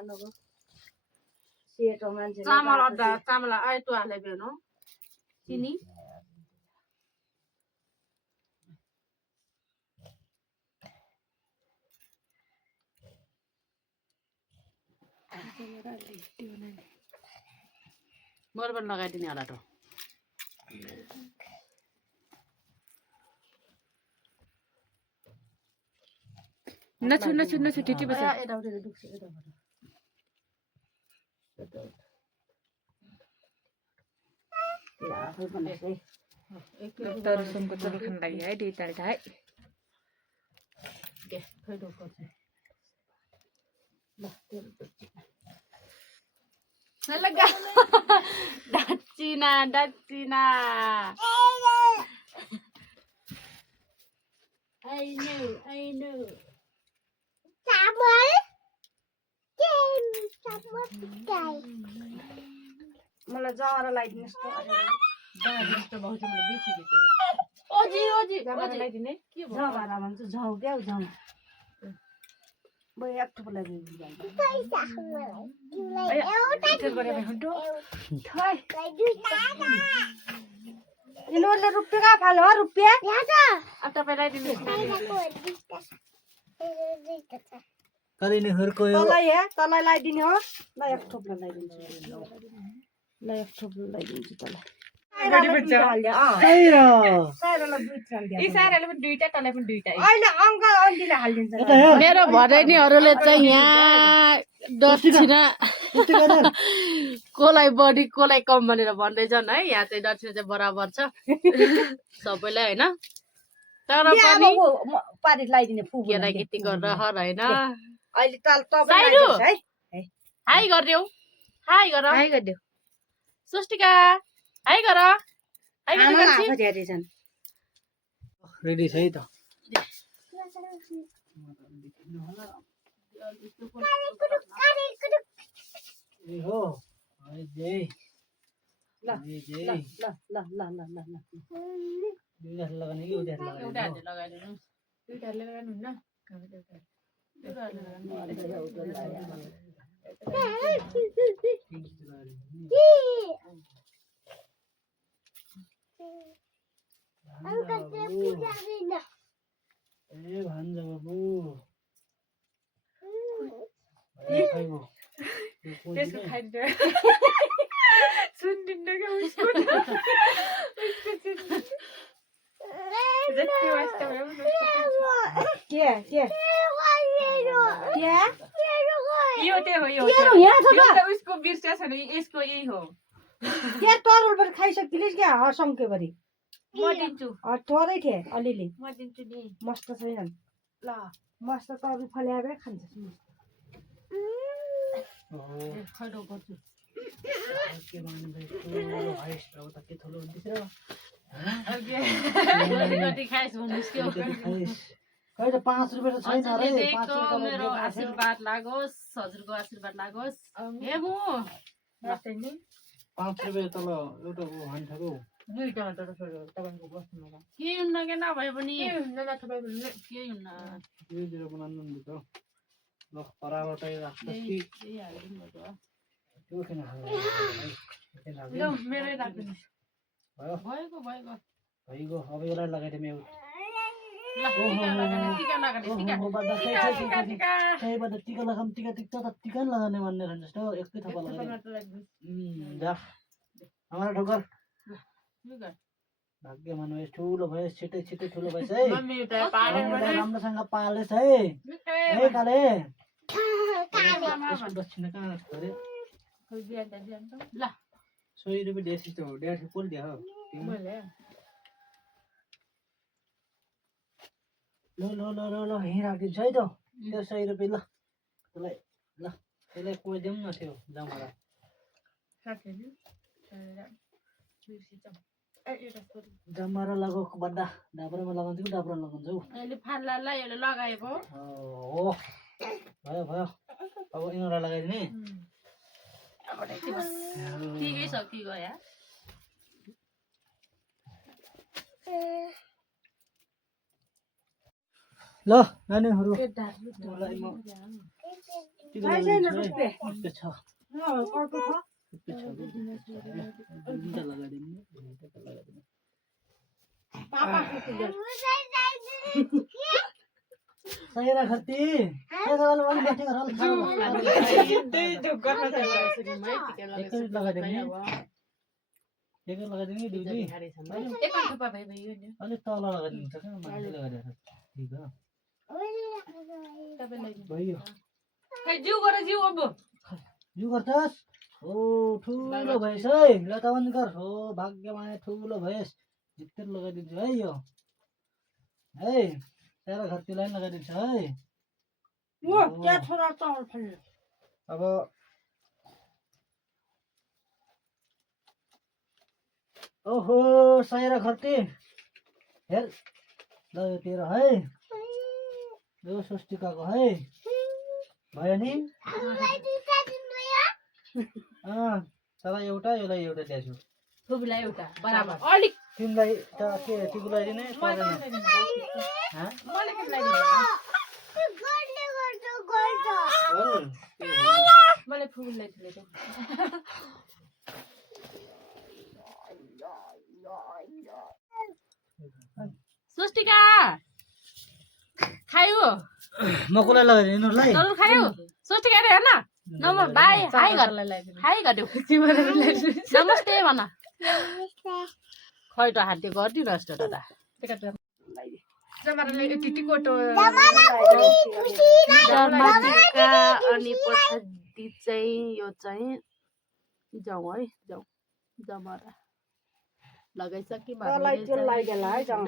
खानुको सेटो मान्छे चामल अड्डा चामल आइतो हाले बेनो चिनी बरबर लगाइदिने होला त नछु टिटी बस यताउतिर दुख्छ यताबाट तरुसनको चोलो खान लागि है दुई तालटा है लगा डाचिना I know मलाई जरा लगाइदिनुहोस् त जस्तो बहुत मलाई बेची बेची ओजी जमारा लगाइदिने के भयो जरा भन्छ झाउ क्या झाउ बय एक थोपा लगाइदिनु इनोले रुपियाँ कहाँ फाल्यो हो रुपियाँ अब तपाईँ लगाइदिनु कलिने हर्को तँलाई लगाइदिने हो ल एक थोपा लगाइदिन्छु ल एक थोपा लगाइदिन्छु तँलाई इसाराले पनि दुईटा तँलाई पनि दुईटा अहिले अङ्कल आन्टीले हालिदिन्छ मेरो भदैनीहरूले चाहिँ यहाँ दक्षिणा कसलाई बढी कसलाई कम भनेर भन्दैछन् है यहाँ चाहिँ दक्षिणा चाहिँ बराबर छ सबैलाई होइन तर पनि पारी लगाइदिने फुल केटाकेटी गरेर हर होइन अहिले हाई गरिदेऊ हाई गरिदेऊ सृष्टिका हाई गर रेडी छ है त ए हो अरे जय ल दुईटा लगाउने कि उता लगाउने लगाइदिनु दुईटाले लगाउनु हुन्न ए भन्छ बाबु त्यसको खाइदिनु सुनिदिनु क्या उसको उसको बिर्सिया छैन यसको यही हो तरुलबाट खाइसकिलिस् क्या हर्सङ्केभरि म दिन्छु थोरै थिए अलिअलि म दिन्छु नि मस्त छैनन् ल मस्त तरुल फल्याएर खान्छ खैरो गर्छु के भन्नु भाइ त के थलो हुन्छ कति खाइस् भन्नुहोस् के हो खै त 5 रुपैयाँ त छैन रे 5 रुपैयाँ मेरो आशीर्वाद लागोस् हजुरको आशीर्वाद लागोस् हे मु 5 रुपैयाँ तल एउटा हान्थ्यो दुईटा तपाईँको बस्नुमा के हुन्न के नभए पनि के हुन्न यो बनाउनु हुन्छ ल पराबाट राख्छ कि त्यो किन ल मेरै राख्दिनु भएको भइगयो अब यसलाई लगाइदिउँ एउटा टिका लगाम टिका टिका लगाउने भन्ने रहन्छ जस्तो एकै थप्पा लगाइदिउँ जा हाम्रो ठोकर भाग्यमान भएछ ठुलो भएछ छिटै ठुलो भएछ है राम्रोसँग पालेछ है काले दक्षिणा कहाँ अरे 100 रुपियाँ देश त हो 150 पोल दिया हो ल यहीँ राखिदिन्छु है त त्यो 100 रुपियाँ ल त्यसलाई त्यसलाई कोइदिउँ न थियो जमारा जमारा लगाएको बड्डा डाब्रामा लगाउँछु कि डाब्रामा लगाउँछु अहिले फाल्लालाई यसले लगाएको हो भयो अब यिनीहरूलाई लगाइदिने ठिकै छ कि गयो ल नानीहरू टिका छैन लगाइदिन्छु है। टुप्पे टुप्पे छ अर्को छ टुप्पे छ दुईटा लगाइदिनु दुईटा लगाइदिनु पापा टुप्पे सहेरा खर्ती के गरल वाली बैठे गरल एकै लगाइदिनु एक लगाइदिनु दिदी अलिक तल लगाइदिनु छ क्या माथि लगाइदिएर ठिक हो भयो यो गर्छस् हो ठुलो भएछ है ल त बन्द गर हो भाग्यमाया ठुलो भएस भित्र लगाइदिन्छु है यो है तेरो घरतिलाई लगाइदिन्छु है ओ क्या छोरा चामल फल्यो अब ओहो सहेरा खर्ती हेर ल यो तेरो है यो स्वस्तिकाको है भयो नि तँलाई एउटा यसलाई एउटा दिएछु फुबीलाई एउटा बराबर अलिक तिमीलाई त के टिकुलाई दिने पर्दैन मलाई फुबीलाई दिले स्वस्तिका खायो म कसलाई लगाइदिनु ल जरुर खायो स्वस्तिका हेर न नमस्ते बाई हाई गर नमस्ते भन खै त हात गरिदिनु यस्तो दादा अनि पछाडि चाहिँ यो चाहिँ जाउँ है जाउँ जमरा लगाइसके लगाइदेला है जाउँ